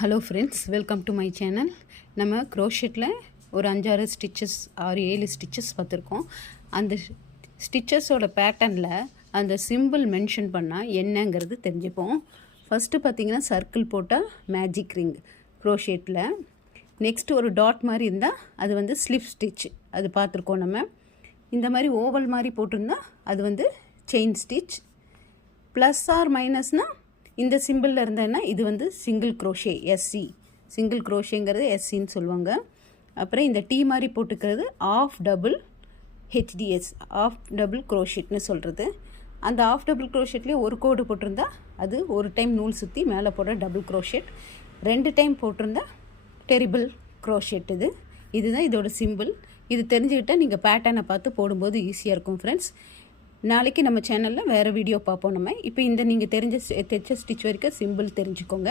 Hello friends, welcome to my channel. நம்ம க்ரோஷெட்டில் ஒரு 5-6 stitches 6-7 stitches பார்த்துருக்கோம். அந்த ஸ்டிச்சஸோட பேட்டர்னில் அந்த சிம்பிள் மென்ஷன் பண்ணால் என்னங்கிறது தெரிஞ்சுப்போம். ஃபஸ்ட்டு பார்த்திங்கன்னா சர்க்கிள் போட்டால் மேஜிக் ரிங் க்ரோஷெட்டில். நெக்ஸ்ட்டு ஒரு டாட் மாதிரி இருந்தால் அது வந்து ஸ்லிப் ஸ்டிச், அது பார்த்துருக்கோம் நம்ம. இந்த மாதிரி ஓவல் மாதிரி போட்டிருந்தா அது வந்து செயின் ஸ்டிச். ப்ளஸ் ஆர் மைனஸ்னால் இந்த சிம்பிளில் இருந்தேன்னா இது வந்து சிங்கிள் க்ரோஷே, எஸ்சி. சிங்கிள் க்ரோஷேங்கிறது எஸ்சின்னு சொல்லுவாங்க. அப்புறம் இந்த டீ மாதிரி போட்டுக்கிறது half double HDC, half double க்ரோஷெட்னு சொல்கிறது. அந்த ஆஃப் டபுள் க்ரோஷெட்லேயே ஒரு கோடு போட்டிருந்தா அது ஒரு டைம் நூல் சுற்றி மேலே போட டபுள் க்ரோஷெட். 2 டைம் போட்டிருந்தா டெரிபிள் க்ரோஷெட். இதுதான் இதோட சிம்பிள். இது தெரிஞ்சுக்கிட்டால் நீங்கள் பேட்டர்னை பார்த்து போடும்போது ஈஸியாக இருக்கும் ஃப்ரெண்ட்ஸ். நாளைக்கு நம்ம சேனலில் வேறு வீடியோ பார்ப்போம் நம்ம. இப்போ இந்த நீங்கள் தைச்ச ஸ்டிச் வரைக்கும் சிம்பிள் தெரிஞ்சுக்கோங்க.